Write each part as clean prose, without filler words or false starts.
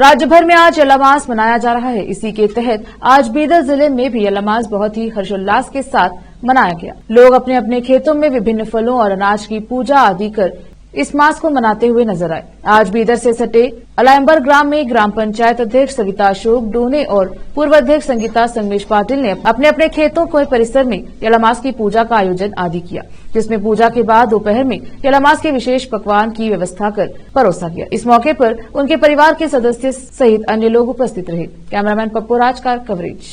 राज्य भर में आज यलामास मनाया जा रहा है। इसी के तहत आज बीदर जिले में भी यलामास बहुत ही हर्षोल्लास के साथ मनाया गया। लोग अपने अपने खेतों में विभिन्न फलों और अनाज की पूजा आदि कर इस मास को मनाते हुए नजर आए। आज बीदर से सटे अलायंबर ग्राम में ग्राम पंचायत अध्यक्ष सविता अशोक डोने और पूर्व अध्यक्ष संगीता संगमेश पाटिल ने अपने अपने खेतों के परिसर में यलामास की पूजा का आयोजन आदि किया, जिसमें पूजा के बाद दोपहर में यलामास के विशेष पकवान की व्यवस्था कर परोसा गया। इस मौके पर उनके परिवार के सदस्य सहित अन्य लोग उपस्थित रहे। कैमरामैन पप्पू राज का कवरेज।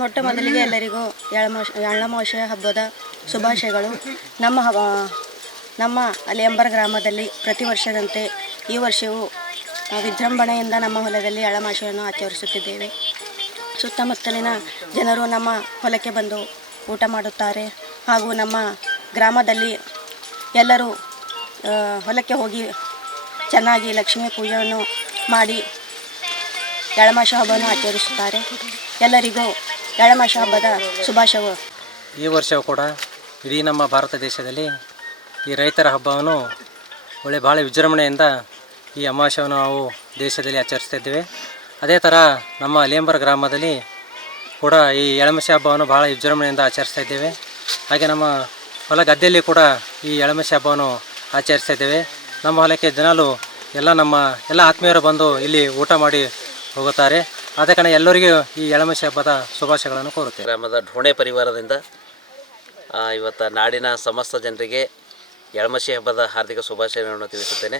ಮೊಟ್ಟ ಮೊದಲಿಗೆ ಎಲ್ಲರಿಗೂ ಎಳ್ಳಮಾವಾಸ್ಯೆ ಹಬ್ಬದ ಶುಭಾಶಯಗಳು। ನಮ್ಮ ಅಲಿಯಂಬರ ಗ್ರಾಮದಲ್ಲಿ ಪ್ರತಿ ವರ್ಷದಂತೆ ಈ ವರ್ಷವೂ ವಿಜೃಂಭಣೆಯಿಂದ ನಮ್ಮ ಹೊಲದಲ್ಲಿ ಎಳ್ಳಮಾವಾಸ್ಯೆಯನ್ನು ಆಚರಿಸುತ್ತಿದ್ದೇವೆ। ಸುತ್ತಮುತ್ತಲಿನ ಜನರು ನಮ್ಮ ಹೊಲಕ್ಕೆ ಬಂದು ಊಟ ಮಾಡುತ್ತಾರೆ ಹಾಗೂ ನಮ್ಮ ಗ್ರಾಮದಲ್ಲಿ ಎಲ್ಲರೂ ಹೊಲಕ್ಕೆ ಹೋಗಿ ಚೆನ್ನಾಗಿ ಲಕ್ಷ್ಮೀ ಪೂಜೆಯನ್ನು ಮಾಡಿ ಎಳ್ಳಮಾವಾಸ್ಯೆ ಹಬ್ಬವನ್ನು ಆಚರಿಸುತ್ತಾರೆ। ಎಲ್ಲರಿಗೂ ಎಳ್ಳಮಾವಾಸ್ಯೆ ಹಬ್ಬದ ಶುಭಾಶಯಗಳು। ಈ ವರ್ಷವೂ ಕೂಡ ಇಡೀ ನಮ್ಮ ಭಾರತ ದೇಶದಲ್ಲಿ ಈ ರೈತರ ಹಬ್ಬವನ್ನು ಭಾಳ ವಿಜೃಂಭಣೆಯಿಂದ ಈ ಅಮಾವಾಸ್ಯೆಯನ್ನು ನಾವು ದೇಶದಲ್ಲಿ ಆಚರಿಸ್ತಾ ಇದ್ದೇವೆ। ಅದೇ ಥರ ನಮ್ಮ ಅಲಿಯಂಬರ ಗ್ರಾಮದಲ್ಲಿ ಕೂಡ ಈ ಎಳ್ಳಮಾವಾಸ್ಯೆ ಹಬ್ಬವನ್ನು ಭಾಳ ವಿಜೃಂಭಣೆಯಿಂದ ಆಚರಿಸ್ತಾ ಇದ್ದೇವೆ। ಹಾಗೆ ನಮ್ಮ ಹೊಲ ಗದ್ದೆಯಲ್ಲಿ ಕೂಡ ಈ ಎಳ್ಳಮಾವಾಸ್ಯೆ ಹಬ್ಬವನ್ನು ಆಚರಿಸ್ತಾ ಇದ್ದೇವೆ। ನಮ್ಮ ಹೊಲಕ್ಕೆ ದಿನಾಲೂ ಎಲ್ಲ ಆತ್ಮೀಯರು ಬಂದು ಇಲ್ಲಿ ಊಟ ಮಾಡಿ ಹೋಗುತ್ತಾರೆ। ಆದ ಕಾರಣ ಎಲ್ಲರಿಗೂ ಈ ಎಳ್ಳಮಾವಾಸ್ಯೆ ಹಬ್ಬದ ಶುಭಾಶಯಗಳನ್ನು ಕೋರುತ್ತೇವೆ। ಗ್ರಾಮದ ಢೋಣೆ ಪರಿವಾರದಿಂದ ಇವತ್ತು ನಾಡಿನ ಸಮಸ್ತ ಜನರಿಗೆ ಎಳ್ಳಮಾವಾಸ್ಯೆ ಹಬ್ಬದ ಹಾರ್ದಿಕ ಶುಭಾಶಯಗಳನ್ನು ತಿಳಿಸುತ್ತೇನೆ।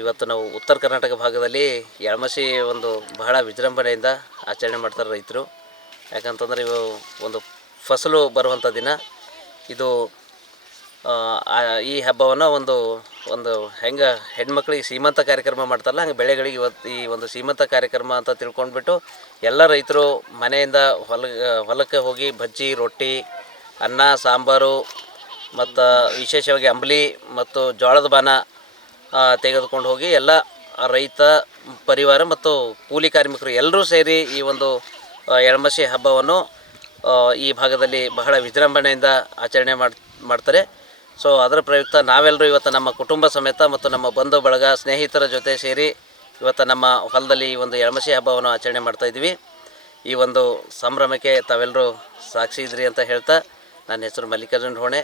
ಇವತ್ತು ನಾವು ಉತ್ತರ ಕರ್ನಾಟಕ ಭಾಗದಲ್ಲಿ ಎಳ್ಳಮಾವಾಸ್ಯೆ ಒಂದು ಬಹಳ ವಿಜೃಂಭಣೆಯಿಂದ ಆಚರಣೆ ಮಾಡ್ತಾರೆ ರೈತರು। ಯಾಕಂತಂದರೆ ಇವು ಒಂದು ಫಸಲು ಬರುವಂಥ ದಿನ ಇದು। ಈ ಹಬ್ಬವನ್ನು ಒಂದು ಹೆಂಗೆ ಹೆಣ್ಮಕ್ಳಿಗೆ ಸೀಮಂತ ಕಾರ್ಯಕ್ರಮ ಮಾಡ್ತಾರಲ್ಲ, ಹಂಗೆ ಬೆಳೆಗಳಿಗೆ ಇವತ್ತು ಈ ಒಂದು ಸೀಮಂತ ಕಾರ್ಯಕ್ರಮ ಅಂತ ತಿಳ್ಕೊಂಡ್ಬಿಟ್ಟು ಎಲ್ಲ ರೈತರು ಮನೆಯಿಂದ ಹೊಲಕ್ಕೆ ಹೋಗಿ ಬಜ್ಜಿ, ರೊಟ್ಟಿ, ಅನ್ನ, ಸಾಂಬಾರು ಮತ್ತು ವಿಶೇಷವಾಗಿ ಅಂಬಲಿ ಮತ್ತು ಜೋಳದ ಬಾನ ತೆಗೆದುಕೊಂಡು ಹೋಗಿ ಎಲ್ಲ ರೈತ ಪರಿವಾರ ಮತ್ತು ಕೂಲಿ ಕಾರ್ಮಿಕರು ಎಲ್ಲರೂ ಸೇರಿ ಈ ಒಂದು ಎಳ್ಳಮಾವಾಸ್ಯೆ ಹಬ್ಬವನ್ನು ಈ ಭಾಗದಲ್ಲಿ ಬಹಳ ವಿಜೃಂಭಣೆಯಿಂದ ಆಚರಣೆ ಮಾಡ್ತಾರೆ। ಸೊ ಅದರ ಪ್ರಯುಕ್ತ ನಾವೆಲ್ಲರೂ ಇವತ್ತು ನಮ್ಮ ಕುಟುಂಬ ಸಮೇತ ಮತ್ತು ನಮ್ಮ ಬಂಧು ಬಳಗ ಸ್ನೇಹಿತರ ಜೊತೆ ಸೇರಿ ಇವತ್ತು ನಮ್ಮ ಹೊಲದಲ್ಲಿ ಈ ಒಂದು ಎಳ್ಳಮಾವಾಸ್ಯೆ ಹಬ್ಬವನ್ನು ಆಚರಣೆ ಮಾಡ್ತಾಯಿದ್ವಿ। ಈ ಒಂದು ಸಂಭ್ರಮಕ್ಕೆ ತಾವೆಲ್ಲರೂ ಸಾಕ್ಷಿ ಇದ್ರಿ ಅಂತ ಹೇಳ್ತಾ, ನನ್ನ ಹೆಸರು ಮಲ್ಲಿಕಾರ್ಜುನ ಢೋಣೆ,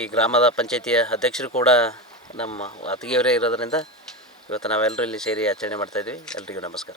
ಈ ಗ್ರಾಮದ ಪಂಚಾಯತಿಯ ಅಧ್ಯಕ್ಷರು ಕೂಡ ನಮ್ಮ ಅತ್ತಿಗೆಯವರೇ ಇರೋದರಿಂದ ಇವತ್ತು ನಾವೆಲ್ಲರೂ ಇಲ್ಲಿ ಸೇರಿ ಆಚರಣೆ ಮಾಡ್ತಾಯಿದ್ವಿ। ಎಲ್ರಿಗೂ ನಮಸ್ಕಾರ।